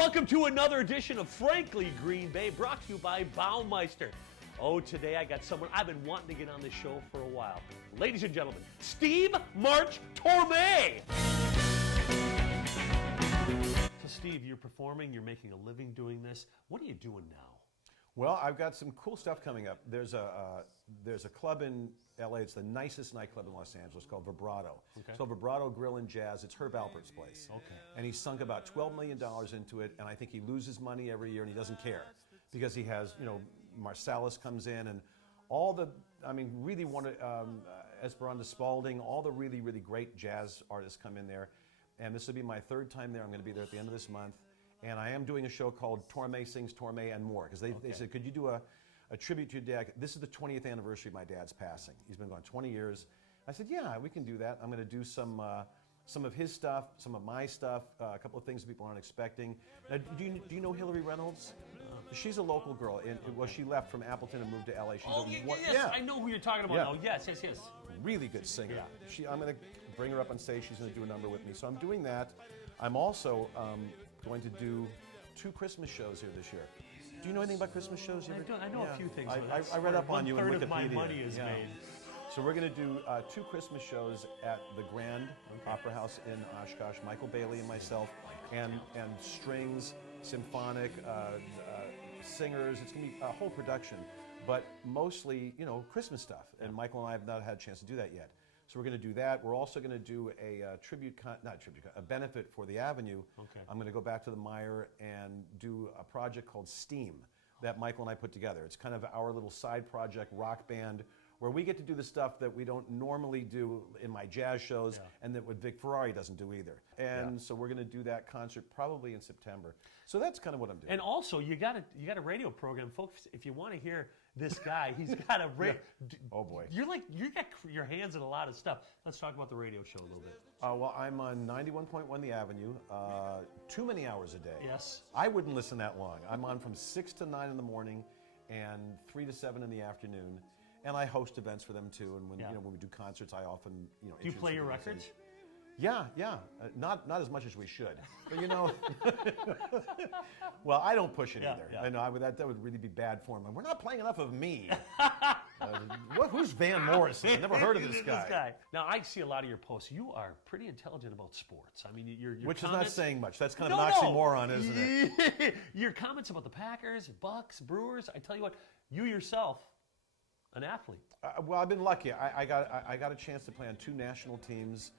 Welcome to another edition of Frankly Green Bay, brought to you by Baumeister. Oh, today I got someone I've been wanting to get on this show for a while. Ladies and gentlemen, Steve March-Tormé. So Steve, you're performing, you're making a living doing this. What are you doing now? Well, I've got some cool stuff coming up. There's a club in LA. It's the nicest nightclub in Los Angeles called Vibrato. Okay. So Vibrato Grill and Jazz. It's Herb Alpert's place. Okay. And he sunk about $12 million into it, and I think he loses money every year, and he doesn't care because he has, Marsalis comes in and all the, really Esperanza Spalding, all the really, really great jazz artists come in there. And this will be my third time there. I'm going to be there at the end of this month. And I am doing a show called Tormé Sings Tormé and More, because they said, could you do a tribute to your dad? This is the 20th anniversary of my dad's passing. He's been gone 20 years. I said, yeah, we can do that. I'm going to do some of his stuff, some of my stuff, a couple of things people aren't expecting. Now, do you know Hillary Reynolds? She's a local girl. She left from Appleton and moved to LA. She's yes, I know who you're talking about now. Yes. Really good singer. Yeah. I'm going to bring her up on stage. She's going to do a number with me. So I'm doing that. I'm also going to do 2 Christmas shows here this year. Do you know anything about Christmas shows? I know a few things. I read up on you in Wikipedia. 1/3 of my money is made. So we're going to do 2 Christmas shows at the Grand Opera House in Oshkosh. Michael Bailey and myself, and strings, symphonic, singers. It's going to be a whole production, but mostly Christmas stuff. And Michael and I have not had a chance to do that yet. So we're going to do that. We're also going to do a a benefit for the Avenue. Okay. I'm going to go back to the Meyer and do a project called Steam that Michael and I put together. It's kind of our little side project rock band where we get to do the stuff that we don't normally do in my jazz shows, and that what Vic Ferrari doesn't do either. And so we're going to do that concert probably in September. So that's kind of what I'm doing. And also, you got a radio program, folks. If you want to hear this guy, he's got a radio. Oh boy, you got your hands in a lot of stuff. Let's talk about the radio show a little bit. Well, I'm on 91.1 The Avenue, too many hours a day. Yes. I wouldn't listen that long. I'm on from 6 to 9 in the morning, and 3 to 7 in the afternoon. And I host events for them too. And when we do concerts, I often Do you play your records? Yeah. Not as much as we should, but well, I don't push it either. Yeah. I know that would really be bad form. We're not playing enough of me. Who's Van Morrison? I've never heard of this guy. Now I see a lot of your posts. You are pretty intelligent about sports. I mean, your which comments, is not saying much. That's kind of an oxymoron, isn't it? Your comments about the Packers, Bucks, Brewers. I tell you what, you yourself. An athlete. Well, I've been lucky. I got a chance to play on 2 national teams.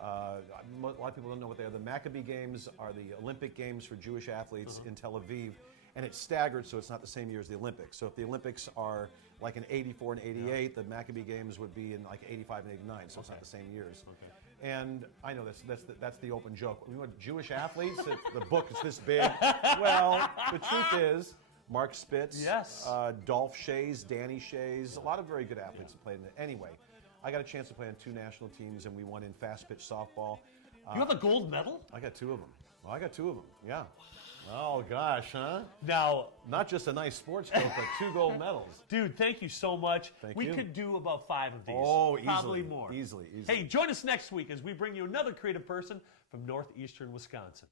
A lot of people don't know what they are. The Maccabee Games are the Olympic Games for Jewish athletes in Tel Aviv, and it's staggered, so it's not the same year as the Olympics. So if the Olympics are like in '84 and '88, the Maccabee Games would be in like '85 and '89. So it's not the same years. Okay. And I know that's the open joke. We want Jewish athletes. The book is this big. Well, the truth is, Mark Spitz, Dolph Shays, Danny Shays, a lot of very good athletes that played in it. Anyway, I got a chance to play on 2 national teams, and we won in fast pitch softball. You have a gold medal? I got 2 of them. Well, I got 2 of them, yeah. Oh, gosh, huh? Now, not just a nice sports coat, but 2 gold medals. Dude, thank you so much. We could do about 5 of these. Oh, probably more. Easily. Hey, join us next week as we bring you another creative person from northeastern Wisconsin.